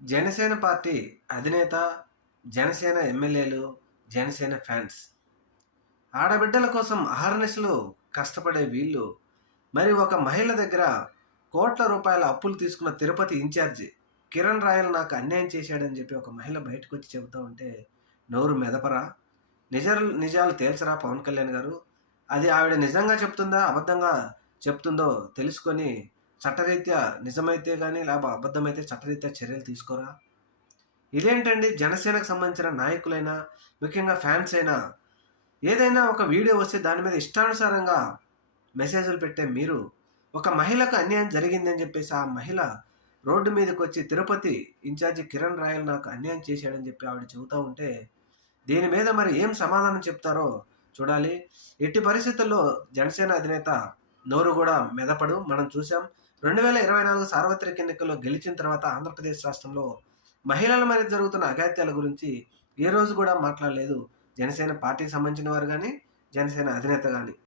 Janasena party అధినేత, జనసేన ఎమ్మెల్యేలు, Janasena fans ఆడబిడ్డల కోసం అహర్నిశలు కష్టపడే వీళ్ళు మరి ఒక మహిళ దగ్గర కోట్ల రూపాయల అప్పులు తీసుకున్న తిరుపతి ఇన్ఛార్జి కిరణ్ రాయల్ నాకు అన్యాయం చేశాడని చెప్పి ఒక మహిళ బయటకు వచ్చి చెబుతూ ఉంటే నోరు మెదపరా? నిజాలు తేల్చరా పవన్ కళ్యాణ్ గారు? అది ఆవిడ నిజంగా చెప్తుందా అబద్ధంగా చెప్తుందో తెలుసుకొని చట్టరీత్యా నిజమైతే కానీ లేకపోతే అబద్ధమైతే చట్టరీత్యా చర్యలు తీసుకోరా? ఇదేంటండి, జనసేనకు సంబంధించిన నాయకులైనా ముఖ్యంగా ఫ్యాన్స్ అయినా ఏదైనా ఒక వీడియో వస్తే దాని మీద ఇష్టానుసారంగా మెసేజ్లు పెట్టే మీరు ఒక మహిళకు అన్యాయం జరిగిందని చెప్పేసి ఆ మహిళ రోడ్డు మీదకి వచ్చి తిరుపతి ఇన్ఛార్జి కిరణ్ రాయల్ నాకు అన్యాయం చేశాడని చెప్పి ఆవిడ చెబుతూ ఉంటే దీని మీద మరి ఏం సమాధానం చెప్తారో చూడాలి. ఎట్టి పరిస్థితుల్లో జనసేన అధినేత నోరు కూడా మెదపడు. మనం చూసాం 2024 సార్వత్రిక ఎన్నికల్లో గెలిచిన తర్వాత ఆంధ్రప్రదేశ్ రాష్ట్రంలో మహిళల మీద జరుగుతున్న అఘాయిత్యాల గురించి ఏ రోజు కూడా మాట్లాడలేదు జనసేన పార్టీకి సంబంధించిన వారు కానీ, జనసేన అధినేత కానీ.